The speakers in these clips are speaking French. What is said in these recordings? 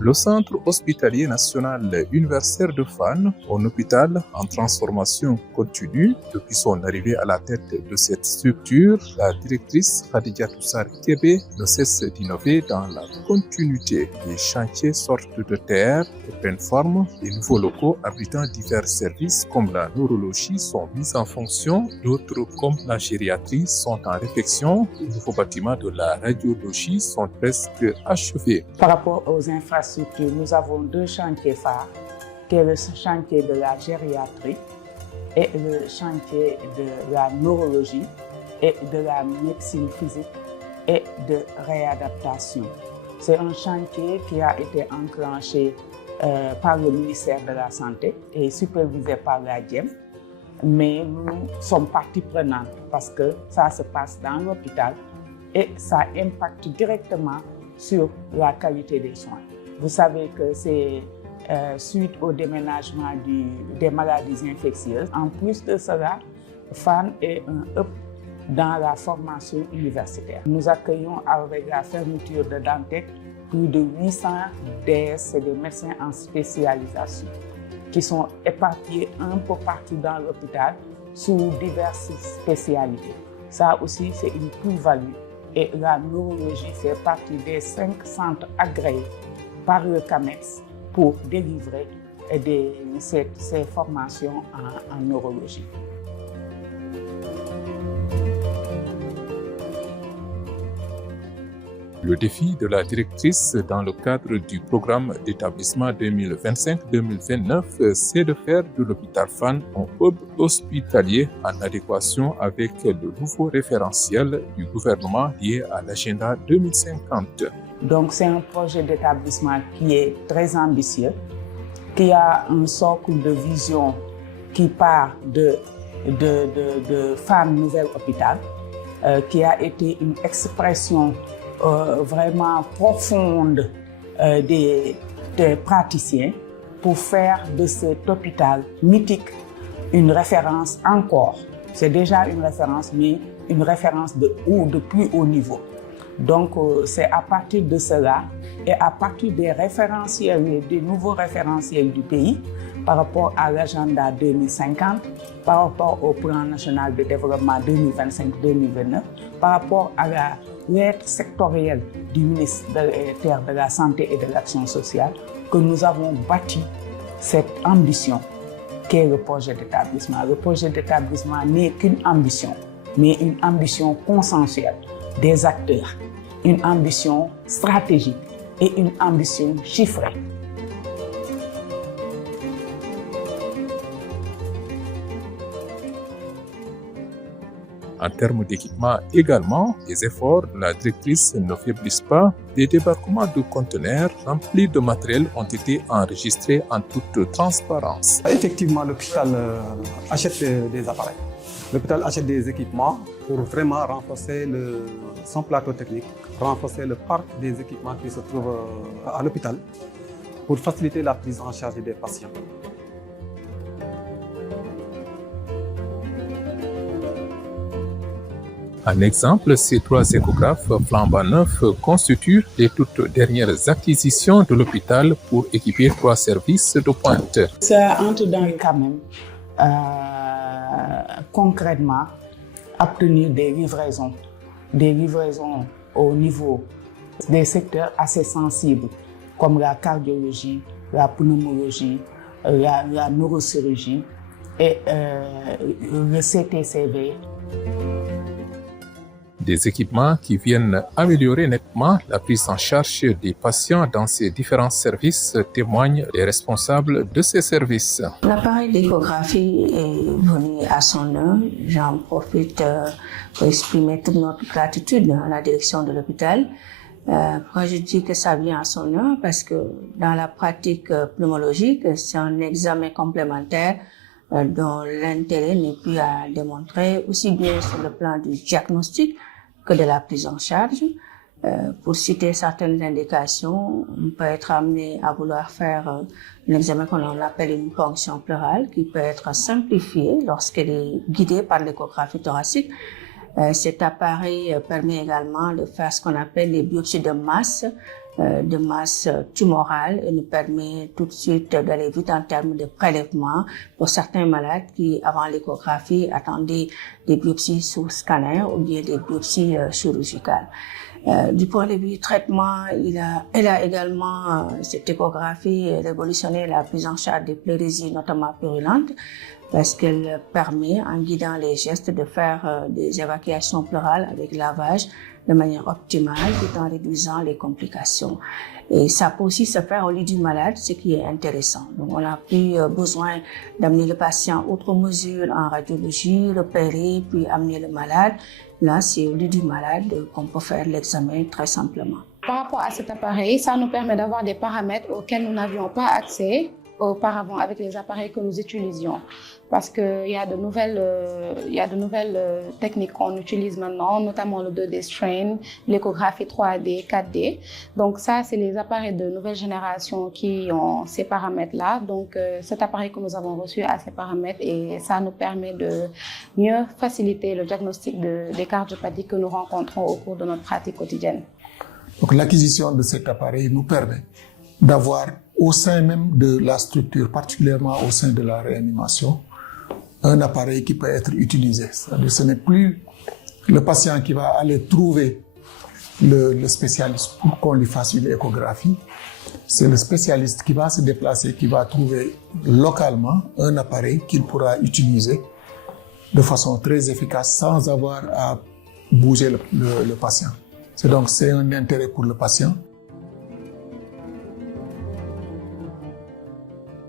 Le Centre hospitalier national universitaire de Fann, un hôpital en transformation continue. Depuis son arrivée à la tête de cette structure, la directrice Khadija Toussar Kébé ne cesse d'innover dans la continuité. Les chantiers sortent de terre et prennent forme. Les nouveaux locaux abritant divers services comme la neurologie sont mis en fonction. D'autres comme la gériatrie sont en réflexion. Les nouveaux bâtiments de la radiologie sont presque achevés. Par rapport aux infrastructures, nous avons deux chantiers phares, qui est le chantier de la gériatrie et le chantier de la neurologie et de la médecine physique et de réadaptation. C'est un chantier qui a été enclenché par le ministère de la Santé et supervisé par la DIEM, mais nous sommes partie prenante parce que ça se passe dans l'hôpital et ça impacte directement sur la qualité des soins. Vous savez que c'est suite au déménagement des maladies infectieuses. En plus de cela, Fann est un hub dans la formation universitaire. Nous accueillons avec la fermeture de Dantec plus de 800 DS et des médecins en spécialisation qui sont éparpillés un peu partout dans l'hôpital sous diverses spécialités. Ça aussi, c'est une plus-value. Et la neurologie fait partie des 5 centres agréés par le CAMEX pour délivrer ces formations en neurologie. Le défi de la directrice dans le cadre du programme d'établissement 2025-2029, c'est de faire de l'hôpital Fann un hub hospitalier en adéquation avec le nouveau référentiel du gouvernement lié à l'agenda 2050. Donc c'est un projet d'établissement qui est très ambitieux, qui a un socle de vision qui part de Fann Nouvel Hôpital, qui a été une expression vraiment profonde des praticiens pour faire de cet hôpital mythique une référence encore. C'est déjà une référence, mais une référence de plus haut niveau. Donc c'est à partir de cela et à partir des référentiels, des nouveaux référentiels du pays par rapport à l'agenda 2050, par rapport au plan national de développement 2025-2029, par rapport à la lettre sectorielle du ministère de la Santé et de l'Action sociale, que nous avons bâti cette ambition qu'est le projet d'établissement. Le projet d'établissement n'est qu'une ambition, mais une ambition consensuelle des acteurs, une ambition stratégique et une ambition chiffrée. En termes d'équipement également, les efforts de la directrice ne faiblissent pas. Des débarquements de conteneurs remplis de matériel ont été enregistrés en toute transparence. Effectivement, l'hôpital achète des appareils. L'hôpital achète des équipements pour vraiment renforcer son plateau technique, renforcer le parc des équipements qui se trouvent à l'hôpital pour faciliter la prise en charge des patients. En exemple, ces 3 échographes flambant neufs constituent les toutes dernières acquisitions de l'hôpital pour équiper 3 services de pointe. Ça entre dans le cas même, concrètement, obtenir des livraisons au niveau des secteurs assez sensibles, comme la cardiologie, la pneumologie, la neurochirurgie et le CTCV. Des équipements qui viennent améliorer nettement la prise en charge des patients dans ces différents services, témoignent les responsables de ces services. L'appareil d'échographie est venu à son heure. J'en profite pour exprimer toute notre gratitude à la direction de l'hôpital. Pourquoi je dis que ça vient à son heure? Parce que dans la pratique pneumologique, c'est un examen complémentaire dont l'intérêt n'est plus à démontrer, aussi bien sur le plan du diagnostic que de la prise en charge. Pour citer certaines indications, on peut être amené à vouloir faire un examen qu'on appelle une ponction pleurale, qui peut être simplifiée lorsqu'elle est guidée par l'échographie thoracique. Cet appareil permet également de faire ce qu'on appelle les biopsies de masse de masse tumorale et nous permet tout de suite d'aller vite en termes de prélèvement pour certains malades qui, avant l'échographie, attendaient des biopsies sous scanner ou bien des biopsies chirurgicales. Du point de vue traitement, elle a également, cette échographie, révolutionné la prise en charge des pleurésies, notamment purulentes, parce qu'elle permet, en guidant les gestes, de faire des évacuations pleurales avec lavage de manière optimale, tout en réduisant les complications. Et ça peut aussi se faire au lit du malade, ce qui est intéressant. Donc, on n'a plus besoin d'amener le patient outre mesure en radiologie, repérer, puis amener le malade. Là, c'est au lit du malade qu'on peut faire l'examen très simplement. Par rapport à cet appareil, ça nous permet d'avoir des paramètres auxquels nous n'avions pas accès auparavant avec les appareils que nous utilisions. Parce qu'il y a de nouvelles techniques qu'on utilise maintenant, notamment le 2D strain, l'échographie 3D, 4D. Donc ça, c'est les appareils de nouvelle génération qui ont ces paramètres-là. Donc cet appareil que nous avons reçu a ces paramètres et ça nous permet de mieux faciliter le diagnostic des cardiopathies que nous rencontrons au cours de notre pratique quotidienne. Donc l'acquisition de cet appareil nous permet d'avoir au sein même de la structure, particulièrement au sein de la réanimation, un appareil qui peut être utilisé. C'est-à-dire ce n'est plus le patient qui va aller trouver le spécialiste pour qu'on lui fasse une échographie. C'est le spécialiste qui va se déplacer, qui va trouver localement un appareil qu'il pourra utiliser de façon très efficace sans avoir à bouger le patient. C'est un intérêt pour le patient.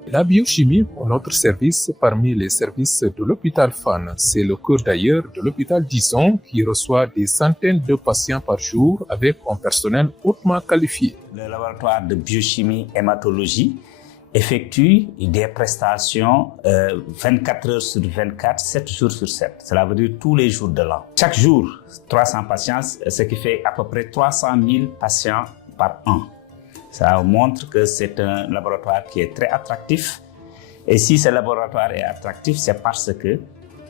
La biochimie, notre service parmi les services de l'hôpital Fann, c'est le cœur d'ailleurs de l'hôpital d'Isson qui reçoit des centaines de patients par jour avec un personnel hautement qualifié. Le laboratoire de biochimie hématologie effectue des prestations 24 heures sur 24, 7 jours sur 7. Cela veut dire tous les jours de l'an. Chaque jour, 300 patients, ce qui fait à peu près 300 000 patients par an. Ça montre que c'est un laboratoire qui est très attractif. Et si ce laboratoire est attractif, c'est parce que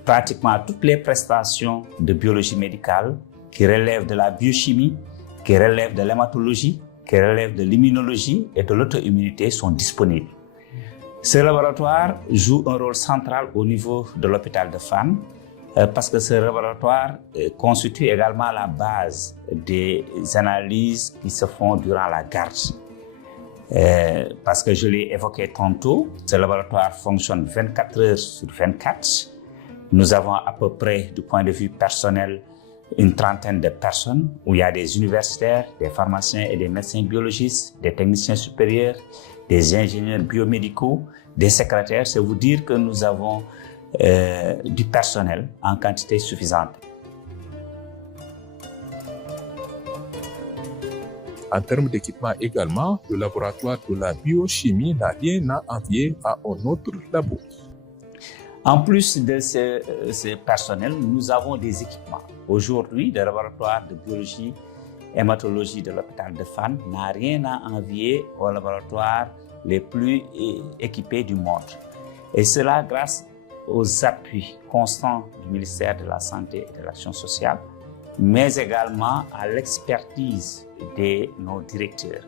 pratiquement toutes les prestations de biologie médicale qui relèvent de la biochimie, qui relèvent de l'hématologie, qui relèvent de l'immunologie et de l'auto-immunité sont disponibles. Ce laboratoire joue un rôle central au niveau de l'hôpital de Fann parce que ce laboratoire constitue également la base des analyses qui se font durant la garde. Parce que je l'ai évoqué tantôt, ce laboratoire fonctionne 24 heures sur 24. Nous avons à peu près, du point de vue personnel, une trentaine de personnes où il y a des universitaires, des pharmaciens et des médecins biologistes, des techniciens supérieurs, des ingénieurs biomédicaux, des secrétaires. C'est vous dire que nous avons du personnel en quantité suffisante. En termes d'équipement également, le laboratoire de la biochimie n'a rien à envier à un autre labo. En plus de ce personnel, nous avons des équipements. Aujourd'hui, le laboratoire de biologie hématologie de l'hôpital de Fann n'a rien à envier aux laboratoires les plus équipés du monde. Et cela grâce aux appuis constants du ministère de la Santé et de l'Action sociale, mais également à l'expertise de nos directeurs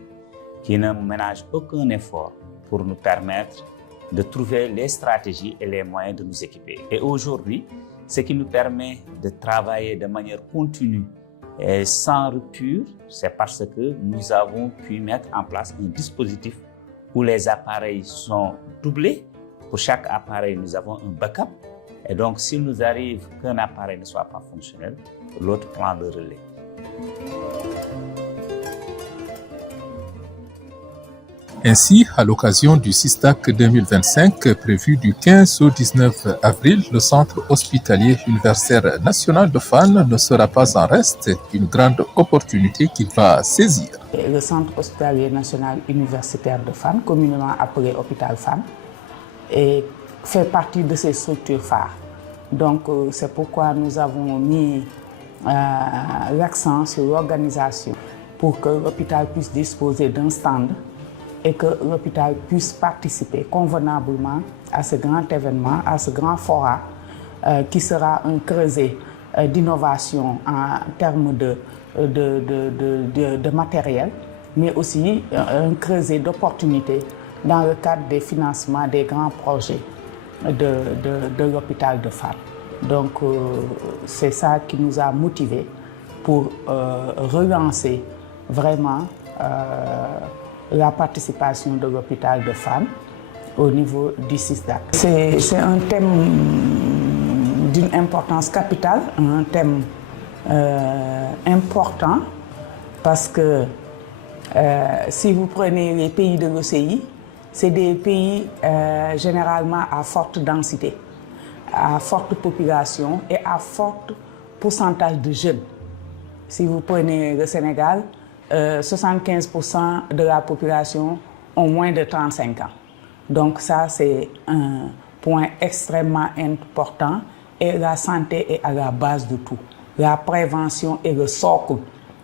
qui ne ménagent aucun effort pour nous permettre de trouver les stratégies et les moyens de nous équiper. Et aujourd'hui, ce qui nous permet de travailler de manière continue et sans rupture, c'est parce que nous avons pu mettre en place un dispositif où les appareils sont doublés. Pour chaque appareil, nous avons un backup. Et donc, s'il nous arrive qu'un appareil ne soit pas fonctionnel, l'autre prend le relais. Ainsi, à l'occasion du SISTAC 2025 prévu du 15 au 19 avril, le Centre hospitalier universitaire national de Fann ne sera pas en reste, une grande opportunité qu'il va saisir. Le Centre hospitalier national universitaire de Fann, communément appelé Hôpital Fann, fait partie de ces structures phares. Donc c'est pourquoi nous avons mis l'accent sur l'organisation pour que l'hôpital puisse disposer d'un stand et que l'hôpital puisse participer convenablement à ce grand événement, à ce grand forum qui sera un creuset d'innovation en termes de matériel, mais aussi un creuset d'opportunités dans le cadre des financements des grands projets de l'hôpital de Fann. Donc c'est ça qui nous a motivés pour relancer vraiment la participation de l'hôpital de Fann au niveau du CISDAC. C'est un thème d'une importance capitale, un thème important parce que si vous prenez les pays de l'OCI, c'est des pays généralement à forte densité, à forte population et à fort pourcentage de jeunes. Si vous prenez le Sénégal, 75% de la population ont moins de 35 ans. Donc ça, c'est un point extrêmement important et la santé est à la base de tout. La prévention est le socle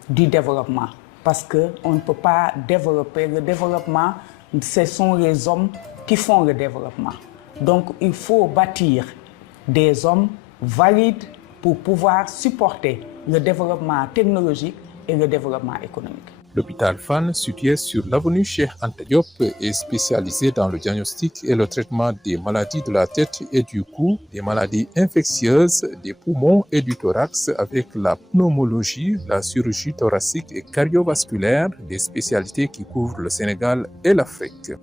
du développement parce qu'on ne peut pas développer. Le développement, ce sont les hommes qui font le développement. Donc il faut bâtir des hommes valides pour pouvoir supporter le développement technologique et le développement économique. L'hôpital Fann, situé sur l'avenue Cheikh Anta Diop, est spécialisé dans le diagnostic et le traitement des maladies de la tête et du cou, des maladies infectieuses, des poumons et du thorax, avec la pneumologie, la chirurgie thoracique et cardiovasculaire, des spécialités qui couvrent le Sénégal et l'Afrique.